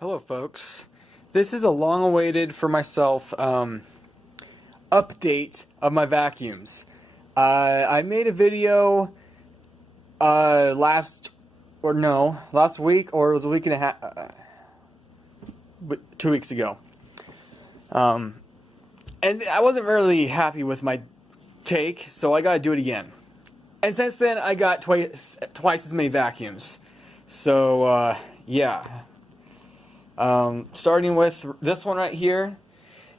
Hello, folks. This is a long-awaited, for myself, update of my vacuums. I made a video last week, or it was a week and a half, 2 weeks ago. And I wasn't really happy with my take, so I gotta do it again. And since then, I got twice as many vacuums. So, yeah. Starting with this one right here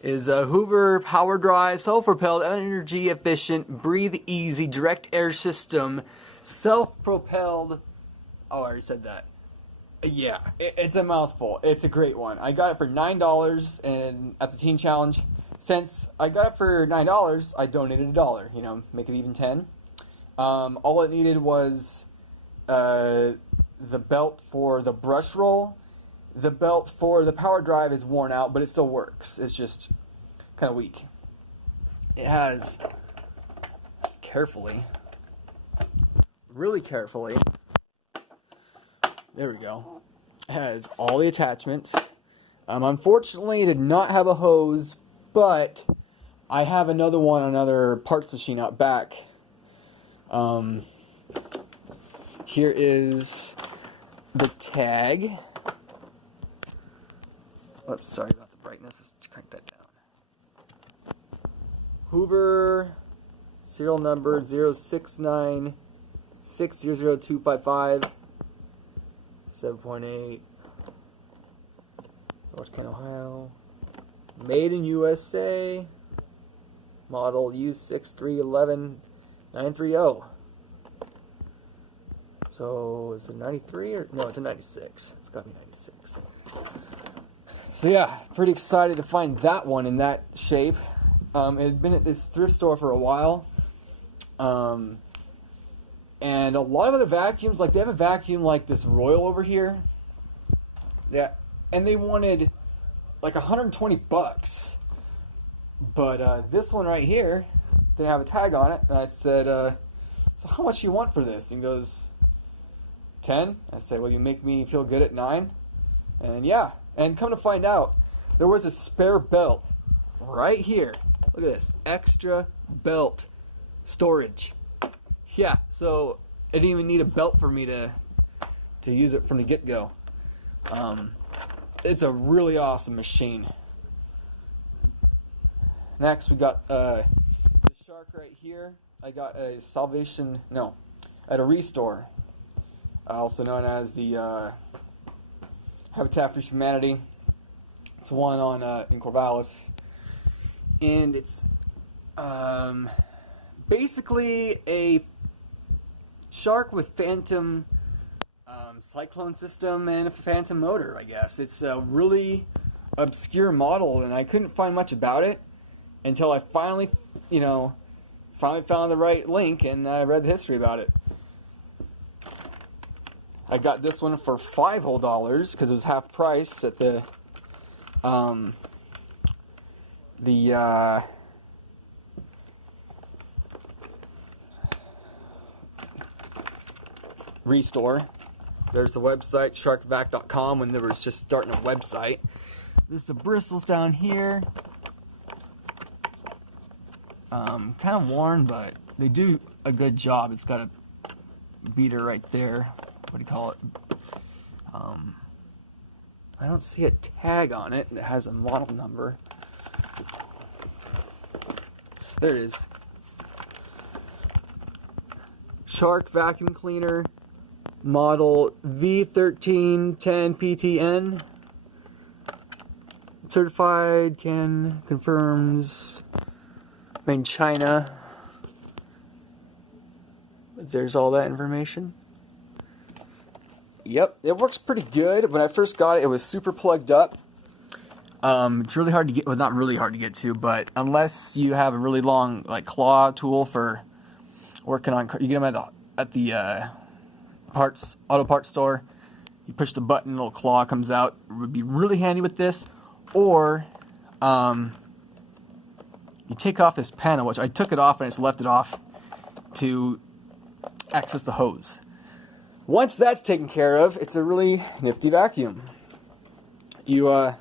is a Hoover Power Drive, self-propelled, energy efficient, breathe easy, direct air system, self-propelled. Oh, I already said that. Yeah, it's a mouthful. It's a great one. I got it for $9 at the Teen Challenge. Since I got it for $9, I donated $1. You know, make it even 10. All it needed was the belt for the brush roll. The belt for the power drive is worn out, but it still works. It's just kind of weak. It has, really carefully, there we go. It has all the attachments. Unfortunately, it did not have a hose, but I have another one on another parts machine out back. Here is the tag. Oops, sorry about the brightness. Let's crank that down. Hoover, serial number 069600255, 7.8, North Kent, Ohio. Made in USA. Model U6311930. So, is it 93 or no? It's a 96. It's got to be 96. So yeah, pretty excited to find that one in that shape. It had been at this thrift store for a while. And a lot of other vacuums, like they have a vacuum like this Royal over here. Yeah, and they wanted like $120. But this one right here didn't have a tag on it. And I said, so how much you want for this? And he goes, 10. I said, well, you make me feel good at 9. And yeah. And come to find out, there was a spare belt right here. Look at this. Extra belt storage. Yeah, so I didn't even need a belt for me to use it from the get-go. It's a really awesome machine. Next, we got the Shark right here. I got a at a Restore, also known as the Habitat for Humanity. It's one on in Corvallis, and it's basically a Shark with Phantom cyclone system and a Phantom motor. I guess it's a really obscure model, and I couldn't find much about it until I finally found the right link and I read the history about it. I got this one for $5 whole because it was half price at the Restore. There's the website, sharkvac.com, when they were just starting a website. There's the bristles down here. Kind of worn, but they do a good job. It's got a beater right there. What do you call it? I don't see a tag on it that has a model number. There it is. Shark vacuum cleaner, model V1310PTN. Certified, confirms, made in China. There's all that information. Yep, it works pretty good. When I first got it, it was super plugged up. It's really hard to get, well, not really hard to get to, but unless you have a really long claw tool for working on, you get them at the auto parts store. You push the button, a little claw comes out. It would be really handy with this. Or you take off this panel, which I took it off and I just left it off to access the hose. Once that's taken care of, it's a really nifty vacuum. You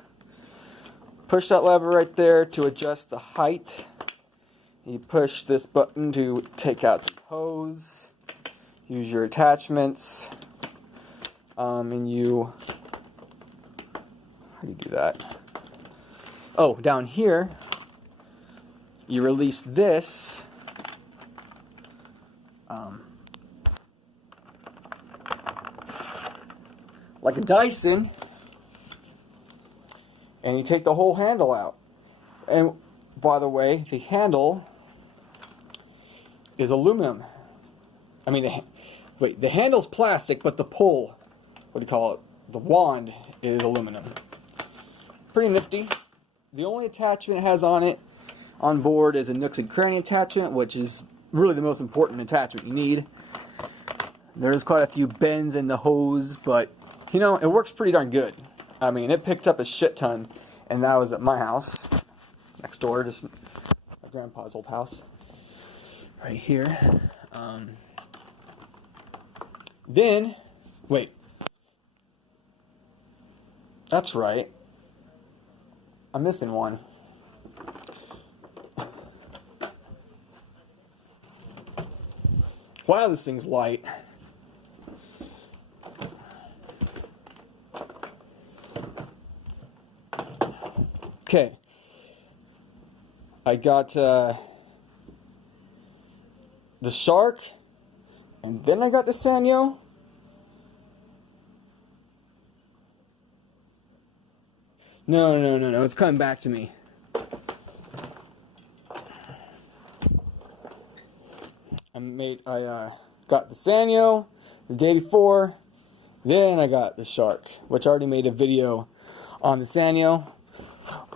push that lever right there to adjust the height. You push this button to take out the hose. Use your attachments. And you... How do you do that? Oh, down here, you release this. Like a Dyson, and you take the whole handle out. And by the way, the handle is aluminum. I mean, the handle's plastic, but the pull, what do you call it? The wand is aluminum. Pretty nifty. The only attachment it has on board is a nooks and cranny attachment, which is really the most important attachment you need. There's quite a few bends in the hose, but you know, it works pretty darn good. I mean, it picked up a shit ton, and that was at my house, next door, just my grandpa's old house, right here. Then, wait, that's right, I'm missing one. Wow, this thing's light. Okay, I got the Shark, and then I got the Sanyo. No, it's coming back to me. I got the Sanyo the day before, then I got the Shark, which I already made a video on the Sanyo.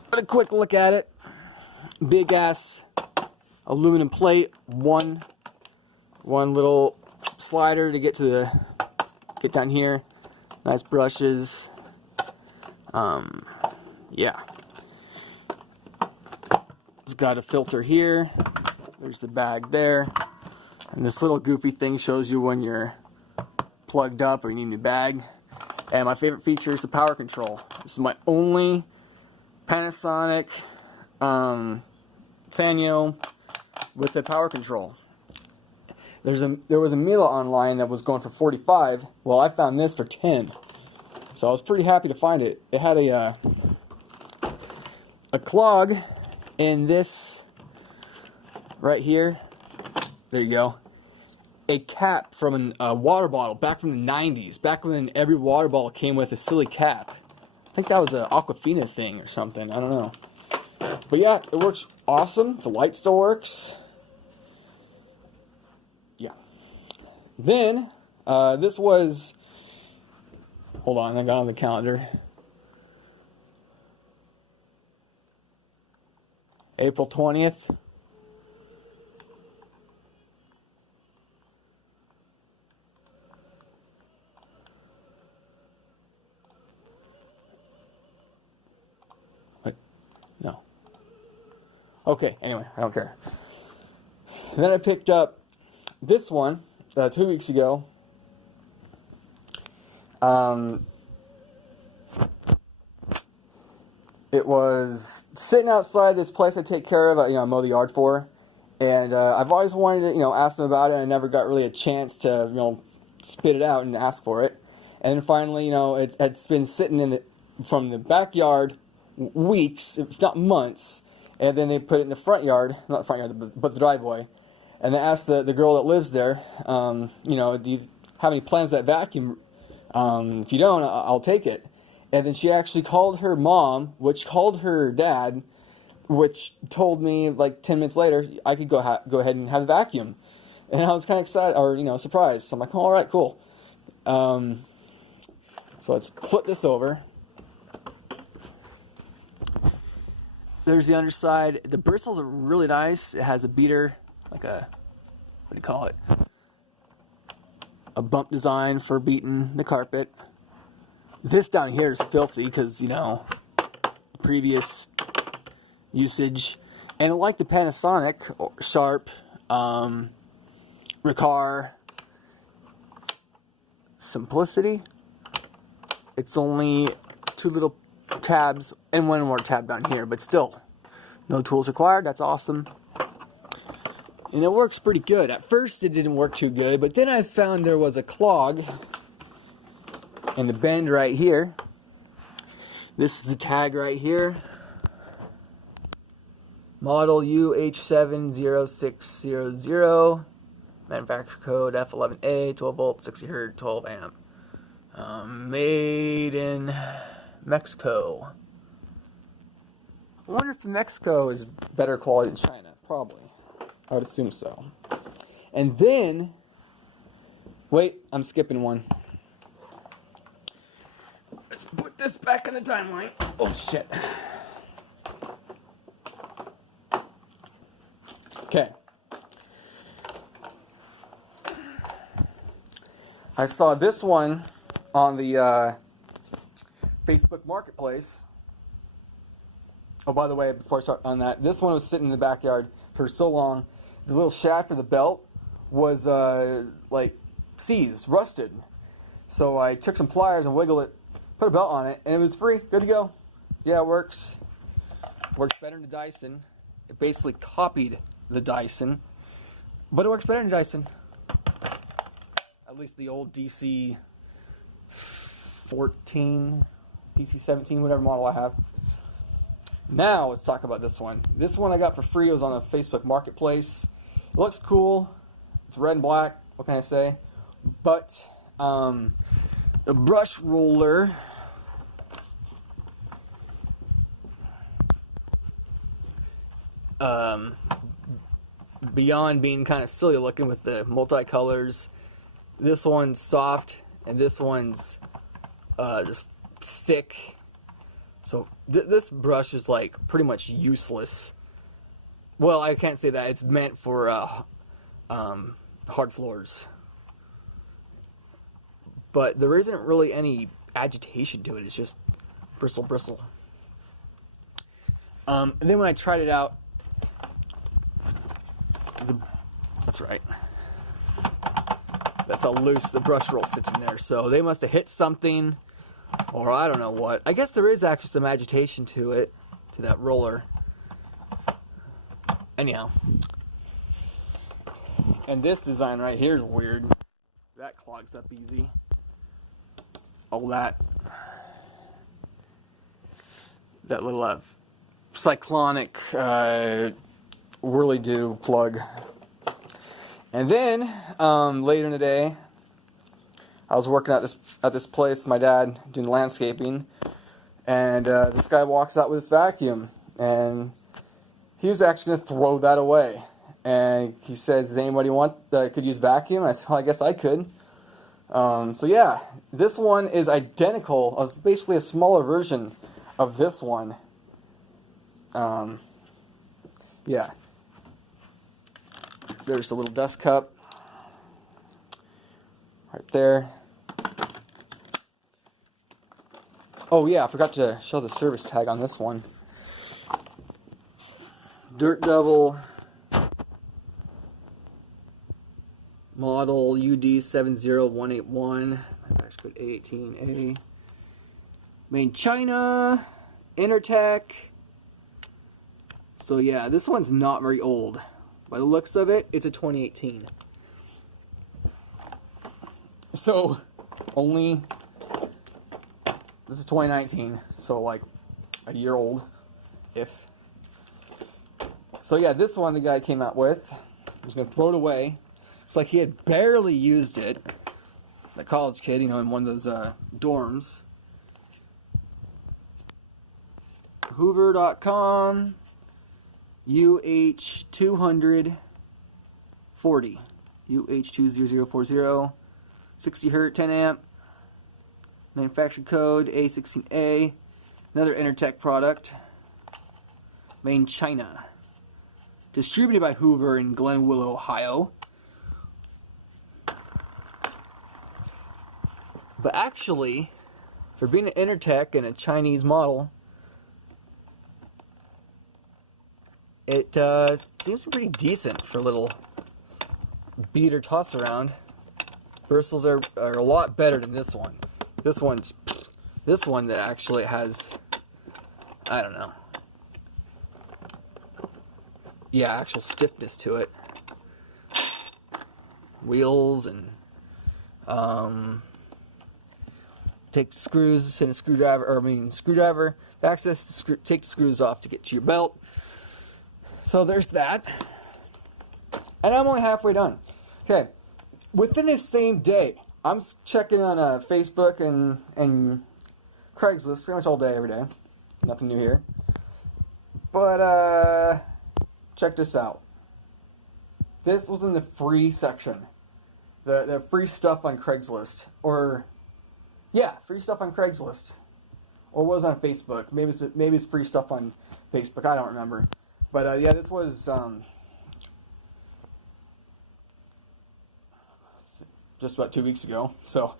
But a quick look at it. Big ass aluminum plate, one little slider to get down here. Nice brushes. Yeah. It's got a filter here. There's the bag there. And this little goofy thing shows you when you're plugged up or you need a new bag. And my favorite feature is the power control. This is my only Panasonic Sanyo with the power control. There was a Miele online that was going for $45. Well, I found this for $10. So I was pretty happy to find it. It had a clog in this right here. There you go. A cap from a water bottle back from the 90s. Back when every water bottle came with a silly cap. I think that was an Aquafina thing or something. I don't know. But yeah, it works awesome. The light still works. Yeah. Then, this was... Hold on, I got on the calendar. April 20th. No. Okay, anyway, I don't care. And then I picked up this one 2 weeks ago. It was sitting outside this place I take care of, I mow the yard for. And I've always wanted to, ask them about it, and I never got really a chance to, spit it out and ask for it. And then finally, it's been sitting from the backyard weeks, if not months, and then they put it in the front yard, not the front yard, but the driveway. And they asked the girl that lives there, do you have any plans for that vacuum? If you don't, I'll take it. And then she actually called her mom, which called her dad, which told me like 10 minutes later I could go ahead and have a vacuum. And I was kind of excited, or surprised. So I'm like, all right, cool. So let's flip this over. There's the underside. The bristles are really nice. It has a beater, like a, what do you call it? A bump design for beating the carpet. This down here is filthy because, previous usage. And like the Panasonic, Sharp, Riccar, Simplicity, it's only two little tabs and one more tab down here, but still, no tools required. That's awesome. And it works pretty good. At first it didn't work too good, but then I found there was a clog in the bend right here. This is the tag right here. Model UH70600. Manufacturer code F11A, 12 volt, 60 Hz, 12 amp. Made in Mexico. I wonder if Mexico is better quality than China. Probably. I would assume so. And then, wait, I'm skipping one. Let's put this back in the timeline. Oh shit. Okay. I saw this one on the Facebook Marketplace. Oh, by the way, before I start on that, this one was sitting in the backyard for so long. The little shaft for the belt was like seized, rusted. So I took some pliers and wiggled it, put a belt on it, and it was free. Good to go. Yeah, it works. Works better than the Dyson. It basically copied the Dyson, but it works better than Dyson. At least the old DC 14, DC 17, whatever model I have. Now let's talk about this one. This one I got for free. It was on the Facebook Marketplace. It looks cool. It's red and black. What can I say? But the brush roller beyond being kind of silly looking with the multicolors, this one's soft and this one's just thick. So this brush is like pretty much useless. Well, I can't say that. It's meant for hard floors. But there isn't really any agitation to it. It's just bristle, bristle. And then when I tried it out, that's right. That's how loose the brush roll sits in there. So they must have hit something, or I don't know what. I guess there is actually some agitation to it, to that roller. Anyhow. And this design right here is weird. That clogs up easy. All that little cyclonic whirly-do plug. And then later in the day, I was working at this place with my dad doing landscaping, and this guy walks out with his vacuum, and he was actually going to throw that away. And he says, "Does anybody want that could use vacuum?" I said, "Well, I guess I could." So yeah, this one is identical. It's basically a smaller version of this one. Yeah. There's a little dust cup right there. Oh yeah, I forgot to show the service tag on this one. Dirt Devil model UD70181, manufacturer code A18A. Made in China, Intertech. So yeah, this one's not very old. By the looks of it, it's a 2018. So, only, this is 2019, so like a year old, if. So yeah, this one the guy came out with. He was going to throw it away. It's like he had barely used it. The college kid, you know, in one of those dorms. Hoover.com. UH240, UH20040, 60 Hz, 10 amp, manufacturer code A16A, another Intertech product, made in China, distributed by Hoover in Glen Willow, Ohio. But actually, for being an Intertech and a Chinese model, it seems pretty decent for a little beat or toss around. Bristles are a lot better than this one. This one that actually has I don't know. Yeah, actual stiffness to it. Wheels and take screws and a screwdriver, access to take the screws off to get to your belt. So there's that. And I'm only halfway done. Okay, within this same day, I'm checking on Facebook and Craigslist pretty much all day, every day. Nothing new here. But check this out. This was in the free section. The free stuff on Craigslist. Or, yeah, free stuff on Craigslist. Or was on Facebook. Maybe it's free stuff on Facebook. I don't remember. But yeah, this was just about 2 weeks ago. So,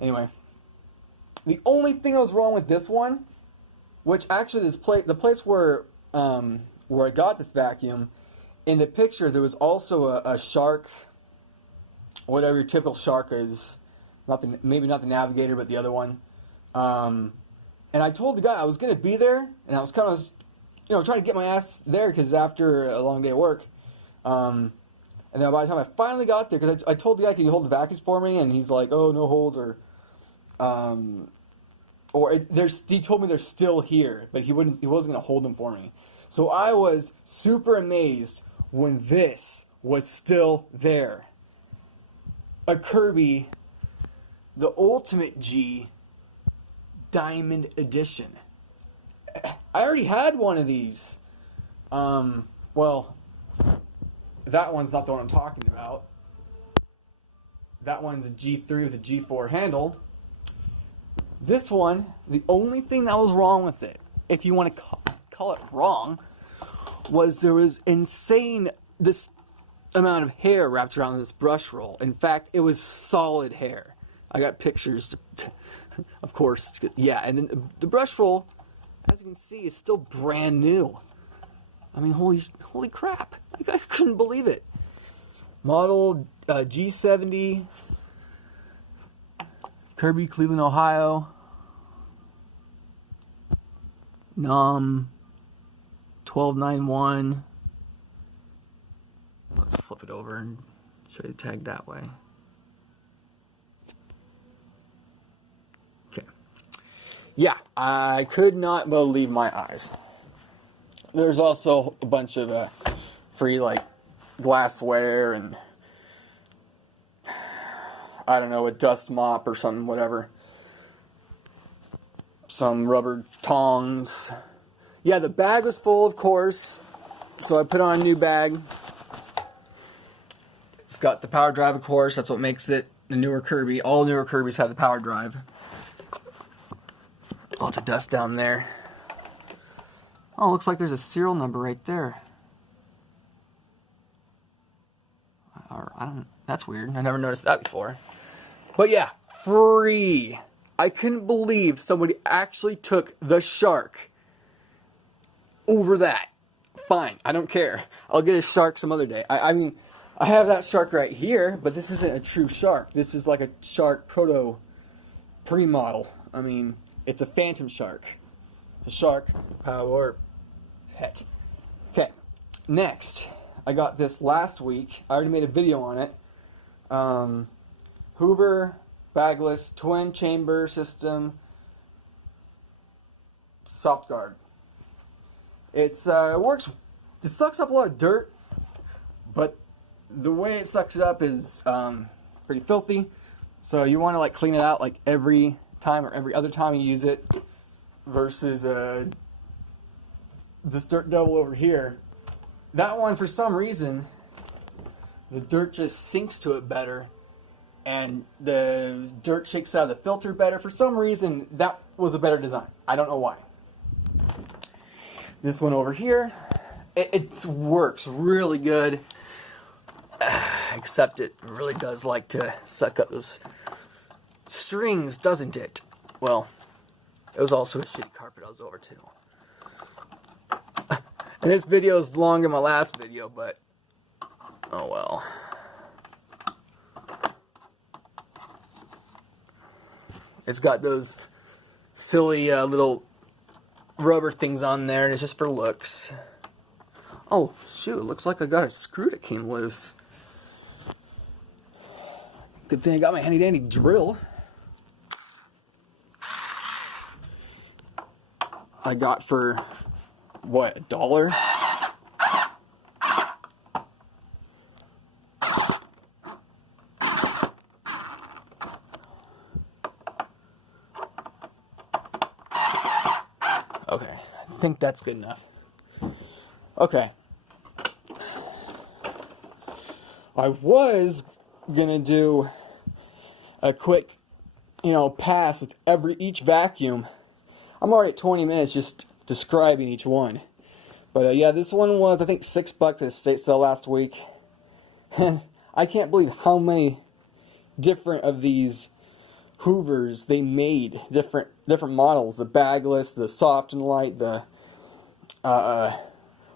anyway. The only thing that was wrong with this one, which actually the place where I got this vacuum, in the picture there was also a shark, whatever your typical shark is, maybe not the Navigator, but the other one. And I told the guy I was going to be there, and I was kind of, trying to get my ass there because after a long day of work. And then by the time I finally got there, because I told the guy, can you hold the vacuums for me? And he's like, oh, no holds, he told me they're still here, but he wasn't going to hold them for me. So I was super amazed when this was still there. A Kirby, the Ultimate G Diamond Edition. I already had one of these. Well, that one's not the one I'm talking about. That one's a G3 with a G4 handle. This one, the only thing that was wrong with it, if you want to call it wrong, was there was this amount of hair wrapped around this brush roll. In fact, it was solid hair. I got pictures, of course. Yeah, and then the brush roll, as you can see, is still brand new. I mean, holy crap. I couldn't believe it. Model G70, Kirby, Cleveland, Ohio. NOM 1291. Let's flip it over and show you the tag that way. Okay. Yeah, I could not believe my eyes. There's also a bunch of free, glassware and, I don't know, a dust mop or something, whatever. Some rubber tongs. Yeah, the bag was full, of course, so I put on a new bag. It's got the power drive, of course. That's what makes it the newer Kirby. All newer Kirbys have the power drive. Lots of dust down there. Oh, looks like there's a serial number right there. That's weird. I never noticed that before. But yeah, free. I couldn't believe somebody actually took the shark over that. Fine, I don't care. I'll get a shark some other day. I mean, I have that shark right here, but this isn't a true shark. This is like a shark pre-model. I mean, it's a phantom shark. A shark power pet. Okay, next. I got this last week. I already made a video on it. Hoover bagless twin chamber system soft guard. It works. It sucks up a lot of dirt, but the way it sucks it up is pretty filthy. So you want to clean it out every time or every other time you use it, versus this Dirt Devil over here. That one, for some reason, the dirt just sinks to it better, and the dirt shakes out of the filter better. For some reason, that was a better design. I don't know why. This one over here, it works really good, except it really does like to suck up those strings, doesn't it? Well, it was also a shitty carpet I was over too. And this video is longer than my last video, but oh well. It's got those silly little rubber things on there, and it's just for looks. Oh, shoot, it looks like I got a screw that came loose. Good thing I got my handy dandy drill. I got for, what, $1? Okay, I think that's good enough. Okay. I was gonna do a quick, pass with each vacuum. I'm already at 20 minutes just describing each one. But yeah, this one was, I think, $6 at a state sale last week. I can't believe how many different of these Hoovers they made. Different models. The bagless, the soft and light, the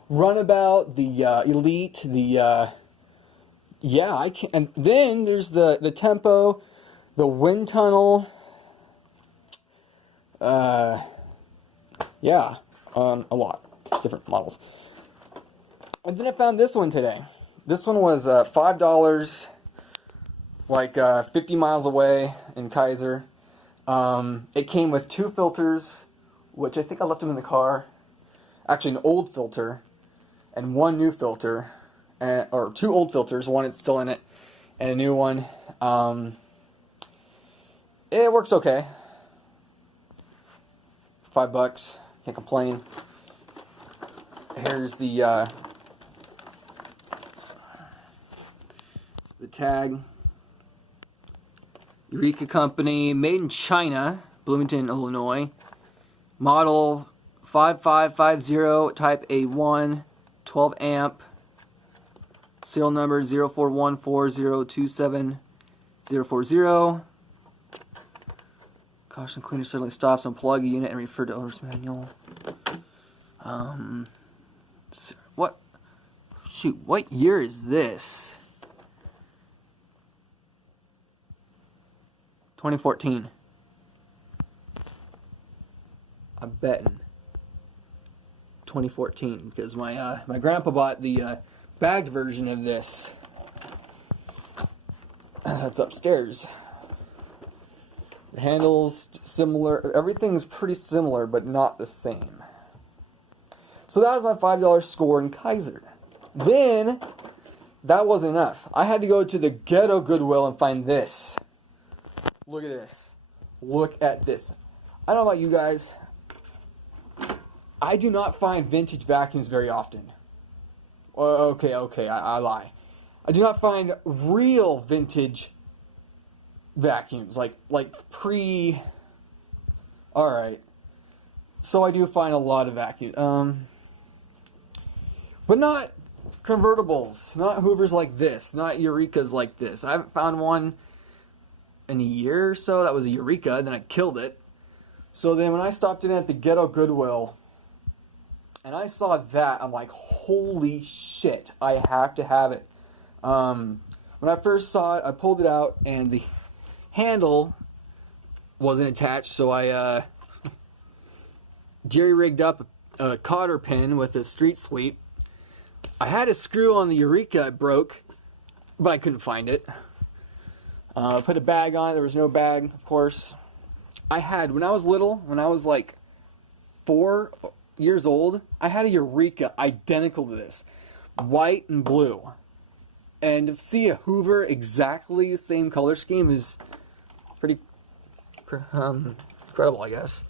runabout, the elite, the yeah, I can't. And then there's the tempo, the wind tunnel. Yeah, a lot different models. And then I found this one today. This one was $5, like 50 miles away in Kaiser. It came with 2 filters, which I think I left them in the car. Actually, an old filter and 1 new filter, or 2 old filters. One that's still in it, and a new one. It works okay. $5, can't complain. Here's the tag. Eureka Company, made in China, Bloomington, Illinois. Model 5550, type A1, 12 amp. Serial number 0414027040. Caution, cleaner certainly stops. Unplug a unit and refer to owner's manual. What? Shoot, what year is this? 2014. I'm betting 2014 because my grandpa bought the bagged version of this. That's upstairs. The handles similar. Everything's pretty similar, but not the same. So that was my $5 score in Kaiser. Then that wasn't enough. I had to go to the ghetto Goodwill and find this. Look at this. Look at this. I don't know about you guys. I do not find vintage vacuums very often. Okay, I lie. I do not find real vintage vacuums, like pre. All right. So I do find a lot of vacuums, but not convertibles, not Hoovers like this, not Eurekas like this. I haven't found one in a year or so. That was a Eureka, then I killed it. So then when I stopped in at the ghetto Goodwill and I saw that, I'm like, holy shit, I have to have it. When I first saw it, I pulled it out and the handle wasn't attached, so I jerry-rigged up a cotter pin with a street sweep. I had a screw on the Eureka, it broke, but I couldn't find it. Put a bag on it, there was no bag, of course. I had, when I was little, when I was like 4 years old, I had a Eureka identical to this. White and blue. And to see a Hoover exactly the same color scheme is pretty incredible, I guess.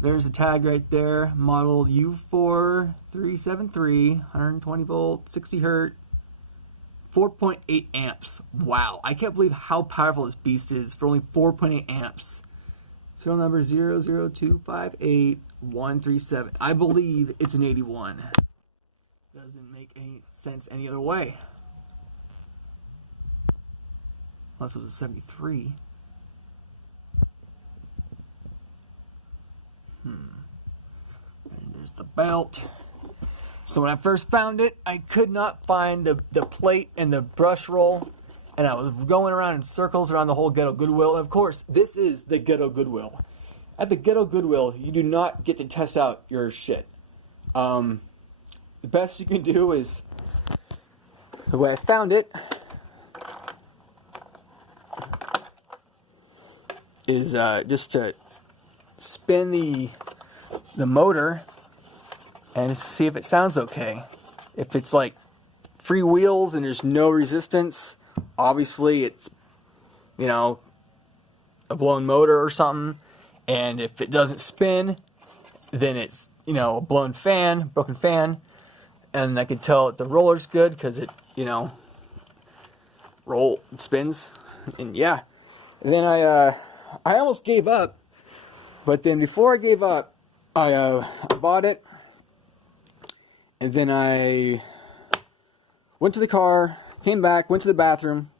There's a tag right there. Model U4373, 120 volt, 60 hertz, 4.8 amps. Wow, I can't believe how powerful this beast is for only 4.8 amps. Serial number 00258-137. I believe it's an 81. Doesn't make any sense any other way. Unless it was a 73. And there's the belt. So when I first found it, I could not find the plate and the brush roll. And I was going around in circles around the whole ghetto Goodwill. And of course, this is the ghetto Goodwill. at the Ghetto Goodwill, you do not get to test out your shit. The best you can do is, the way I found it, is just to spin the motor and see if it sounds okay. If it's like free wheels and there's no resistance, obviously it's, you know, a blown motor or something. And if it doesn't spin, then it's, you know, a blown fan, broken fan. And I could tell the roller's good because it, you know, spins. And yeah. And then I almost gave up. But then before I gave up, I bought it. And then I went to the car, came back, went to the bathroom.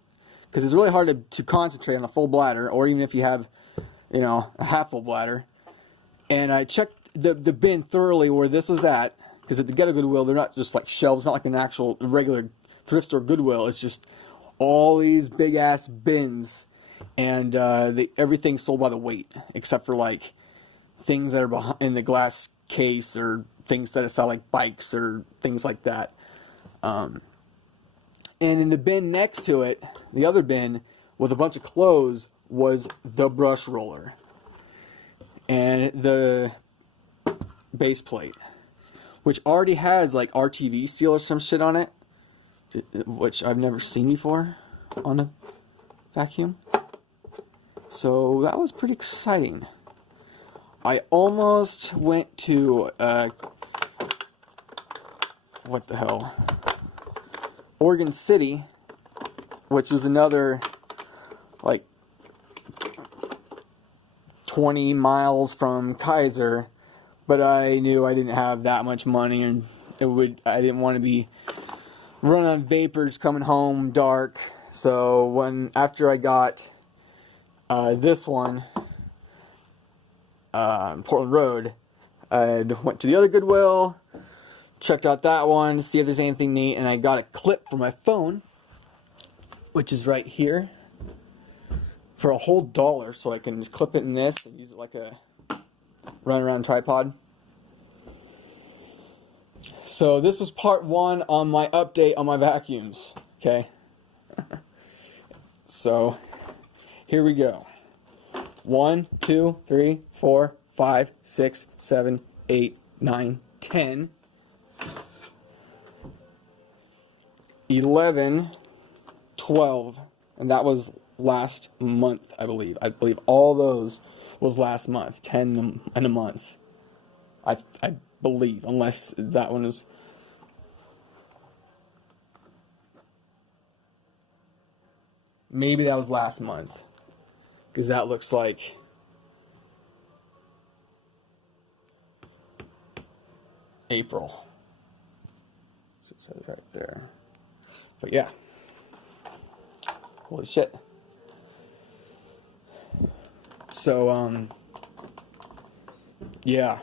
Because it's really hard to concentrate on a full bladder. Or even if you have, you know, a half full bladder. And I checked the bin thoroughly where this was at. Because at the Ghetto Goodwill, they're not just like shelves, not like an actual regular thrift store Goodwill. It's just all these big ass bins. And everything's sold by the weight. Except for like things that are in the glass case or things that sell like bikes or things like that. And in the bin next to it, the other bin with a bunch of clothes was the brush roller. And the base plate. Which already has like RTV seal or some shit on it. Which I've never seen before on a vacuum. So that was pretty exciting. I almost went to, what the hell? Oregon City. Which was another, like, 20 miles from Kaiser. But I knew I didn't have that much money, and I didn't want to be running on vapors coming home dark. So after I got this one, Portland Road, I went to the other Goodwill, checked out that one, see if there's anything neat, and I got a clip for my phone, which is right here, for a whole $1, so I can just clip it in this and use it like a run around tripod. So this was part 1 on my update on my vacuums. Okay. So here we go. 1, 2, 3, 4, 5, 6, 7, 8, 9, 10, 11, 12, and that was last month, I believe. I believe all those was last month, 10 in a month. I believe, unless that one is... Maybe that was last month. Because that looks like... April. Should say it right there. But yeah. Holy shit. So, yeah.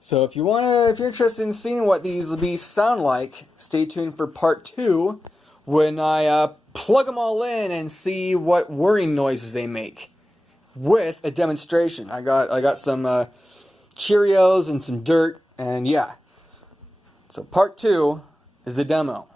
So if you're interested in seeing what these beasts sound like, stay tuned for part 2 when I plug them all in and see what whirring noises they make with a demonstration. I got some Cheerios and some dirt, and yeah. So part 2 is the demo.